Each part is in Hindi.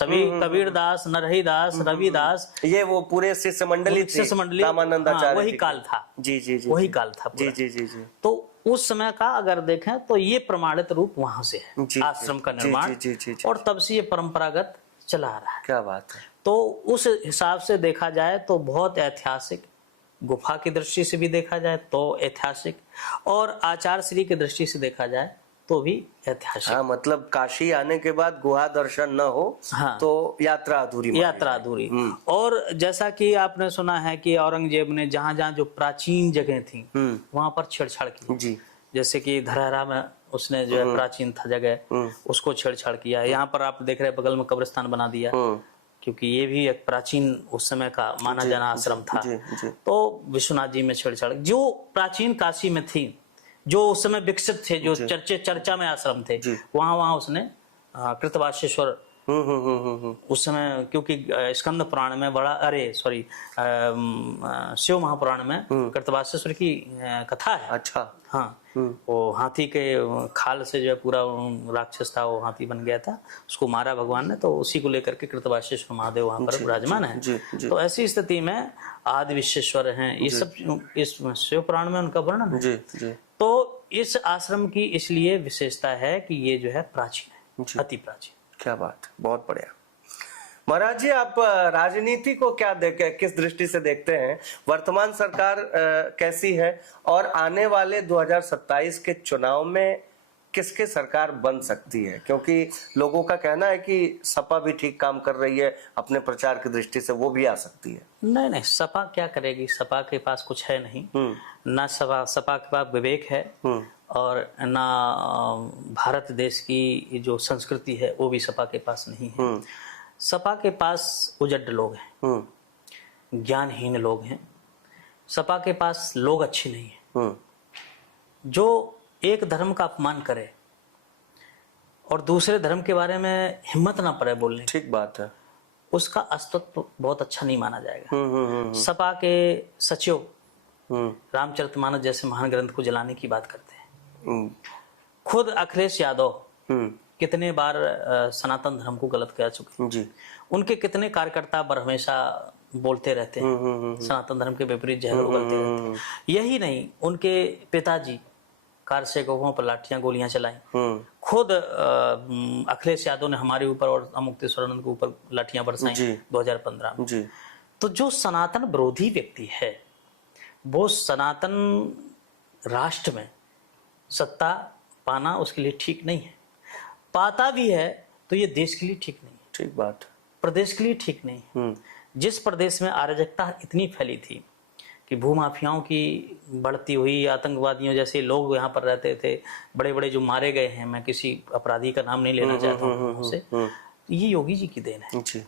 सभी कबीरदास, नरहरिदास, रविदास, ये वो पूरे शिष्य मंडली थी, रामानंदाचार्य वही काल था। जी जी जी, वही काल था जी जी जी जी। तो उस समय का अगर देखें तो ये प्रमाणित रूप वहां से है, आश्रम का निर्माण, और तब से ये परंपरागत चला आ रहा है। क्या बात है। तो उस हिसाब से देखा जाए तो बहुत ऐतिहासिक, गुफा की दृष्टि से भी देखा जाए तो ऐतिहासिक, और आचार श्री की दृष्टि से देखा जाए तो भी ऐतिहासिक। हाँ, मतलब काशी आने के बाद गुहा दर्शन न हो तो यात्रा अधूरी। और जैसा कि आपने सुना है कि औरंगजेब ने जहाँ जहाँ जो प्राचीन जगह थी वहां पर छेड़छाड़ की जी। जैसे कि धरहरा में उसने जो है प्राचीन था जगह, उसको छेड़छाड़ किया। यहाँ पर आप देख रहे हैं बगल में कब्रिस्तान बना दिया, क्योंकि ये भी एक प्राचीन उस समय का माना जाना आश्रम था। तो विश्वनाथ जी में छेड़छाड़, जो प्राचीन काशी में थी, जो उस समय विकसित थे, जो चर्चा में आश्रम थे, वहां उसने कृतवासेश्वर उस समय, क्योंकि स्कंद पुराण में शिव महापुराण में कृतवासेश्वर की कथा है। अच्छा। हाँ, वो हाथी के खाल से जो है पूरा राक्षस था, वो हाथी बन गया था, उसको मारा भगवान ने, तो उसी को लेकर के कृतवासेश्वर महादेव वहां पर विराजमान है। तो ऐसी स्थिति में आदि विश्वेश्वर हैं, ये सब इस शिव पुराण में उनका वर्णन है। तो इस आश्रम की इसलिए विशेषता है कि ये जो है प्राचीन है, अति प्राचीन। क्या बात, बहुत बढ़िया। महाराज जी, आप राजनीति को क्या किस दृष्टि से देखते हैं? वर्तमान सरकार कैसी है, और आने वाले 2027 के चुनाव में किसके सरकार बन सकती है? क्योंकि लोगों का कहना है कि सपा भी ठीक काम कर रही है, अपने प्रचार की दृष्टि से वो भी आ सकती है। नहीं, सपा क्या करेगी? सपा के पास कुछ है नहीं, ना सपा के पास विवेक है, और ना भारत देश की जो संस्कृति है वो भी सपा के पास नहीं है। सपा के पास उजड़ लोग हैं, ज्ञानहीन लोग हैं। सपा के पास लोग अच्छे नहीं हैं। जो एक धर्म का अपमान करे और दूसरे धर्म के बारे में हिम्मत ना पड़े बोलने, ठीक बात है, उसका अस्तित्व बहुत अच्छा नहीं माना जाएगा। सपा के सचिव रामचरितमानस जैसे महान ग्रंथ को जलाने की बात करते हैं। खुद अखिलेश यादव कितने बार सनातन धर्म को गलत कह चुके जी। उनके कितने कार्यकर्ता बर हमेशा बोलते रहते हैं, सनातन धर्म के विपरीत जहर उगलते रहते हैं। यही नहीं, उनके पिताजी कार से गौओं पर लाठियां गोलियां चलाई। खुद अखिलेश यादव ने हमारे ऊपर और मुक्तेश्वरानंद के ऊपर लाठियां बरसाई 2015 में जी। तो जो सनातन विरोधी व्यक्ति है वो सनातन राष्ट्र में सत्ता पाना उसके लिए ठीक नहीं है। पाता भी है तो ये देश के लिए ठीक नहीं है, ठीक बात, प्रदेश के लिए ठीक नहीं है। जिस प्रदेश में अराजकता इतनी फैली थी कि भूमाफियाओं की बढ़ती हुई, आतंकवादियों जैसे लोग यहाँ पर रहते थे, बड़े बड़े जो मारे गए हैं, मैं किसी अपराधी का नाम नहीं लेना चाहता हूँ उनसे, ये योगी जी की देन है जी।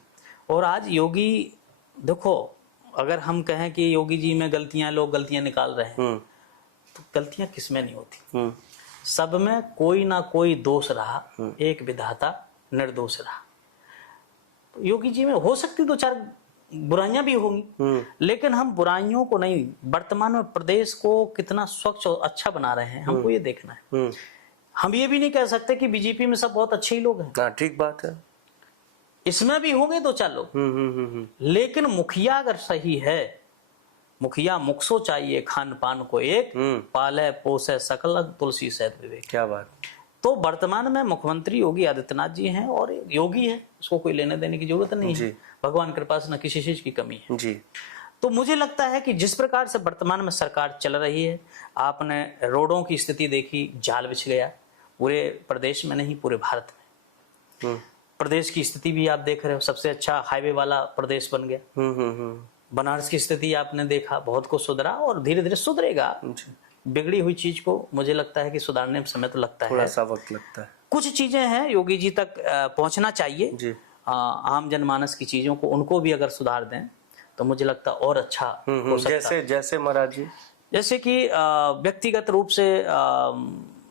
और आज योगी, देखो अगर हम कहें कि योगी जी में गलतियां, लोग गलतियां निकाल रहे हैं, तो गलतियां किसमें नहीं होती, सब में कोई ना कोई दोष रहा, एक विधाता निर्दोष रहा। तो योगी जी में हो सकती दो चार बुराइयां भी होंगी, लेकिन हम बुराइयों को नहीं, वर्तमान में प्रदेश को कितना स्वच्छ और अच्छा बना रहे हैं हमको ये देखना है। हम ये भी नहीं कह सकते कि बीजेपी में सब बहुत अच्छे ही लोग हैं, ठीक बात है, इसमें भी होंगे दो चार लोग, लेकिन मुखिया अगर सही है, मुखिया मुखसो चाहिए खान पान को एक, पाले पोसे सकल तुलसी सहित विवेक। क्या बात। तो वर्तमान में मुख्यमंत्री योगी आदित्यनाथ जी हैं, और योगी है, उसको कोई लेने देने की जरूरत नहीं है, भगवान कृपा से न किसी चीज की कमी है जी। तो मुझे लगता है कि जिस प्रकार से वर्तमान में सरकार चल रही है, आपने रोडों की स्थिति देखी, जाल बिछ गया, पूरे प्रदेश में नहीं पूरे भारत में। प्रदेश की स्थिति भी आप देख रहे हो, सबसे अच्छा हाईवे वाला प्रदेश बन गया। बनारस की स्थिति आपने देखा, बहुत कुछ सुधरा और धीरे धीरे सुधरेगा। बिगड़ी हुई चीज को मुझे लगता है कि सुधारने में समय तो लगता है, थोड़ा सा वक्त लगता है। कुछ चीजें हैं योगी जी तक पहुंचना चाहिए जी। आम जनमानस की चीजों को, उनको भी अगर सुधार दें तो मुझे लगता है और अच्छा हो सकता है। जैसे महाराज जी, जैसे कि व्यक्तिगत रूप से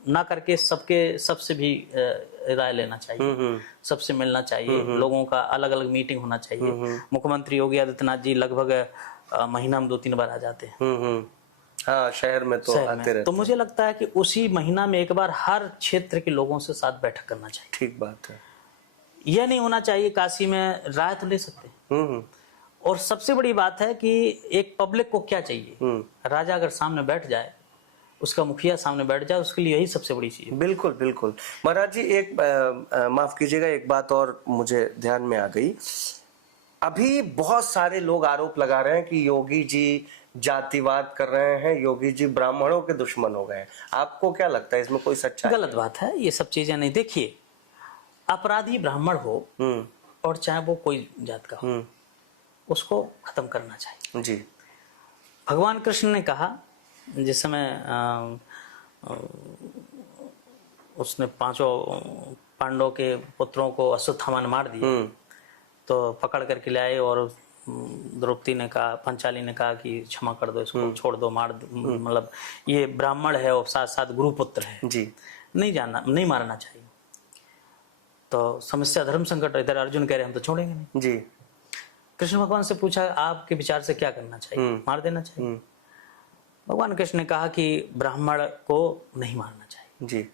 ना करके सबसे भी राय लेना चाहिए, सबसे मिलना चाहिए, लोगों का अलग अलग मीटिंग होना चाहिए। मुख्यमंत्री योगी आदित्यनाथ जी लगभग महीना में 2-3 बार आ जाते हैं। हाँ, शहर में तो आते रहते। तो मुझे लगता है कि उसी महीना में एक बार हर क्षेत्र के लोगों से साथ बैठक करना चाहिए। ठीक बात है। यह नहीं होना चाहिए काशी में राय तो ले सकते हैं। और सबसे बड़ी बात है कि एक पब्लिक को क्या चाहिए, राजा अगर सामने बैठ जाए, उसका मुखिया सामने बैठ जाए, उसके लिए यही सबसे बड़ी चीज है। बिल्कुल बिल्कुल। महाराज जी एक माफ कीजिएगा, एक बात और मुझे ध्यान में आ गई। अभी बहुत सारे लोग आरोप लगा रहे हैं कि योगी जी जातिवाद कर रहे हैं, योगी जी ब्राह्मणों के दुश्मन हो गए हैं। आपको क्या लगता है, इसमें कोई सच्चाई? गलत बात है, ये सब चीजें नहीं। देखिए, अपराधी ब्राह्मण हो और चाहे वो कोई जात का हो, उसको खत्म करना चाहिए जी। भगवान कृष्ण ने कहा, जिस समय उसने 5 पांडवों के पुत्रों को अश्वत्थामा ने मार दिया, तो पकड़ करके लाए और द्रौपदी ने कहा, पंचाली ने कहा कि क्षमा कर दो, इसको छोड़ दो, मार दो, मतलब ये ब्राह्मण है और साथ साथ गुरुपुत्र है जी, नहीं मारना चाहिए। तो समस्या धर्म संकट, इधर अर्जुन कह रहे हम तो छोड़ेंगे नहीं जी। कृष्ण भगवान से पूछा आपके विचार से क्या करना चाहिए, मार देना चाहिए? भगवान कृष्ण ने कहा कि ब्राह्मण को नहीं मारना चाहिए जी।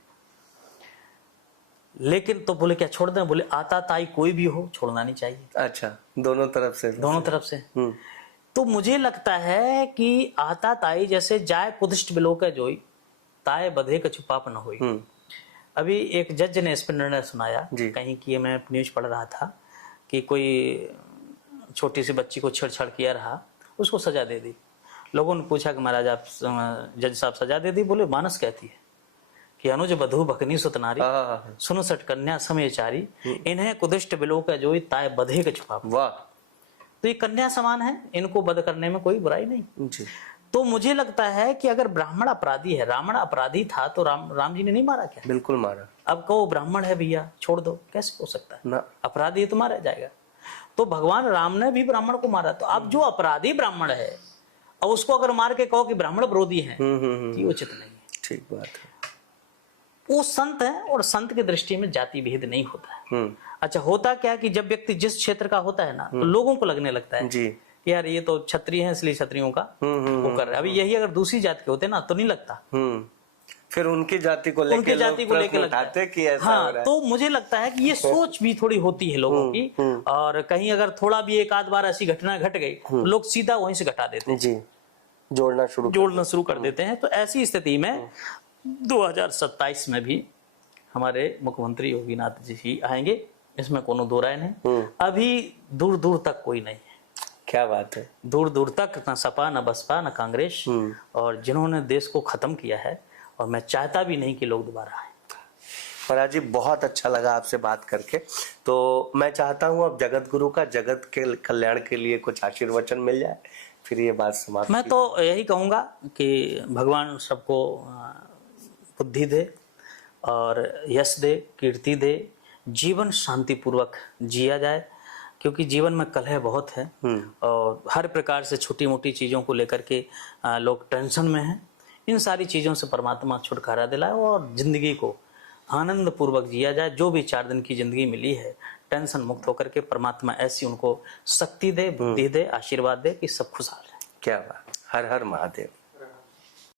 लेकिन तो बोले क्या छोड़ दें? बोले आता ताई कोई भी हो, छोड़ना नहीं चाहिए। अच्छा, दोनों तरफ से? दोनों तरफ से। तो मुझे लगता है कि आता ताई जैसे जाय पुदिष्ट बिलोक जोई, ताय बधे का छुपाप न होई। अभी एक जज ने इस पर निर्णय सुनाया कहीं की, मैं न्यूज पढ़ रहा था कि कोई छोटी सी बच्ची को छेड़छाड़ किया रहा, उसको सजा दे दी। लोगों ने पूछा कि महाराज आप जज साहब सजा दे दी? बोले मानस कहती है कि अनुज बधु भकनी सुत नारी, सुनो सट कन्या समय चारी, इन्हें कुदिष्ट बिलोक जोई, ताय बधे का छुपाप। वाह। तो ये कन्या समान है, इनको वध करने में कोई बुराई नहीं जी। तो मुझे लगता है कि अगर ब्राह्मण अपराधी है, रावण अपराधी था, तो राम जी ने नहीं मारा क्या? बिल्कुल मारा। अब कहो ब्राह्मण है भैया छोड़ दो, कैसे हो सकता है ना? अपराधी तो मारा जाएगा। तो भगवान राम ने भी ब्राह्मण को मारा। तो अब जो अपराधी ब्राह्मण है, अब उसको अगर मार के कहो कि ब्राह्मण विरोधी है, ये उचित नहीं है। ठीक बात है। वो संत है और संत की दृष्टि में जाति भेद नहीं होता है। अच्छा, होता क्या कि जब व्यक्ति जिस क्षेत्र का होता है ना, तो लोगों को लगने लगता है जी कि यार ये तो क्षत्रिय है, इसलिए क्षत्रियों का वो कर रहे हैं। अभी यही अगर दूसरी जाति के होते ना तो नहीं लगता, फिर उनकी जाति को लेकर लगता है कि ऐसा हाँ, हो रहा है। तो मुझे लगता है कि ये सोच भी थोड़ी होती है लोगों की, और कहीं अगर थोड़ा भी एक आध बार ऐसी घटना घट गई, लोग सीधा वहीं से घटा देते हैं जी, जोड़ना शुरू कर देते हैं। तो ऐसी स्थिति में 2027 में भी हमारे मुख्यमंत्री योगी नाथ जी आएंगे, इसमें कोनो दो राय नहीं। अभी दूर दूर तक कोई नहीं है। क्या बात है। दूर दूर तक न सपा न बसपा न कांग्रेस, और जिन्होंने देश को खत्म किया है, और मैं चाहता भी नहीं कि लोग दोबारा आए। महाराज जी बहुत अच्छा लगा आपसे बात करके। तो मैं चाहता हूँ अब जगत गुरु का जगत के कल्याण के लिए कुछ आशीर्वचन मिल जाए, फिर ये बात समाप्त। मैं तो यही कहूँगा कि भगवान सबको बुद्धि दे और यश दे, कीर्ति दे, जीवन शांतिपूर्वक जिया जाए, क्योंकि जीवन में कलह बहुत है और हर प्रकार से छोटी मोटी चीज़ों को लेकर के लोग टेंशन में हैं। इन सारी चीज़ों से परमात्मा छुटकारा दिलाए और जिंदगी को आनंद पूर्वक जिया जाए। जो भी 4 दिन की जिंदगी मिली है, टेंशन मुक्त होकर के परमात्मा ऐसी उनको शक्ति दे, बुद्धि दे, आशीर्वाद दे कि सब खुशहाल है। क्या बात। हर हर महादेव।